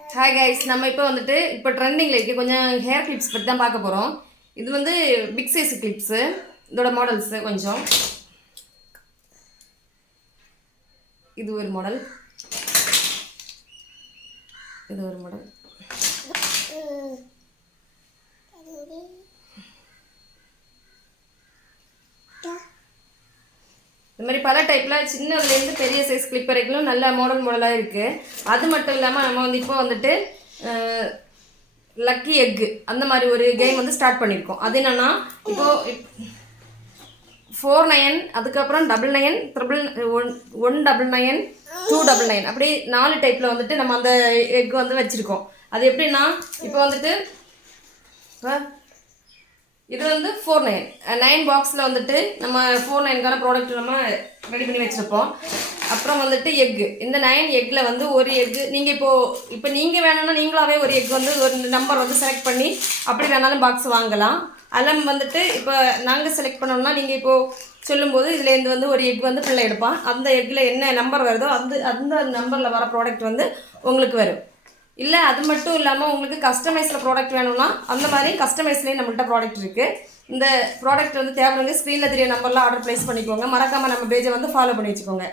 Hi guys, நம்ம இப்போ ட்ரெண்டிங்கில் இருக்குது கொஞ்சம் ஹேர் கிளிப்ஸ் பற்றி தான் பார்க்க போகிறோம். இது வந்து பிக் சைஸ் கிளிப்ஸு. இதோட மாடல்ஸு கொஞ்சம் இது ஒரு மாடல், இது ஒரு மாடல். இந்த மாதிரி பல டைப்பில் சின்னதுலேருந்து பெரிய சைஸ் கிளிப் வரைக்கும் நல்ல மாடலாக இருக்குது. அது மட்டும் இல்லாமல் நம்ம இப்போ லக்கி எக்கு அந்த மாதிரி ஒரு கேம் ஸ்டார்ட் பண்ணியிருக்கோம். அது என்னென்னா, இப்போது 49, அதுக்கப்புறம் 99, 199, 299 அப்படி 4 டைப்பில் நம்ம அந்த எக் வச்சுருக்கோம். அது எப்படின்னா, இப்போ இது 49 பாக்ஸில் நம்ம 49க்கான ப்ராடக்ட் நம்ம ரெடி பண்ணி வச்சுருப்போம். அப்புறம் எக்கு, இந்த 9 எக்கில் ஒரு எக்கு நீங்கள் இப்போ நீங்கள் வேணும்னா நீங்களாவே ஒரு எக் ஒரு நம்பர் செலக்ட் பண்ணி அப்படி வேணாலும் பாக்ஸ் வாங்கலாம். அதில் இப்போ நாங்கள் செலக்ட் பண்ணோம்னா நீங்கள் இப்போது சொல்லும்போது இதுலேருந்து ஒரு எக் பிள்ளை எடுப்பான். அந்த எக்கில் என்ன நம்பர் வருதோ அந்த நம்பரில் வர ப்ராடக்ட் உங்களுக்கு வரும். இல்லை அது மட்டும் இல்லாமல் உங்களுக்கு கஸ்டமைஸில் ப்ராடக்ட் வேணும்னா அந்த மாதிரி கஸ்டமைஸ்லேயும் நம்மள்கிட்ட ப்ராடக்ட் இருக்குது. இந்த ப்ராடக்ட் தேவைங்க ஸ்க்ரீனில் தெரிய நம்பரில் ஆர்டர் ப்ளேஸ் பண்ணிக்கோங்க. மறக்காமல் நம்ம பேஜை ஃபாலோ பண்ணி வச்சுக்கோங்க.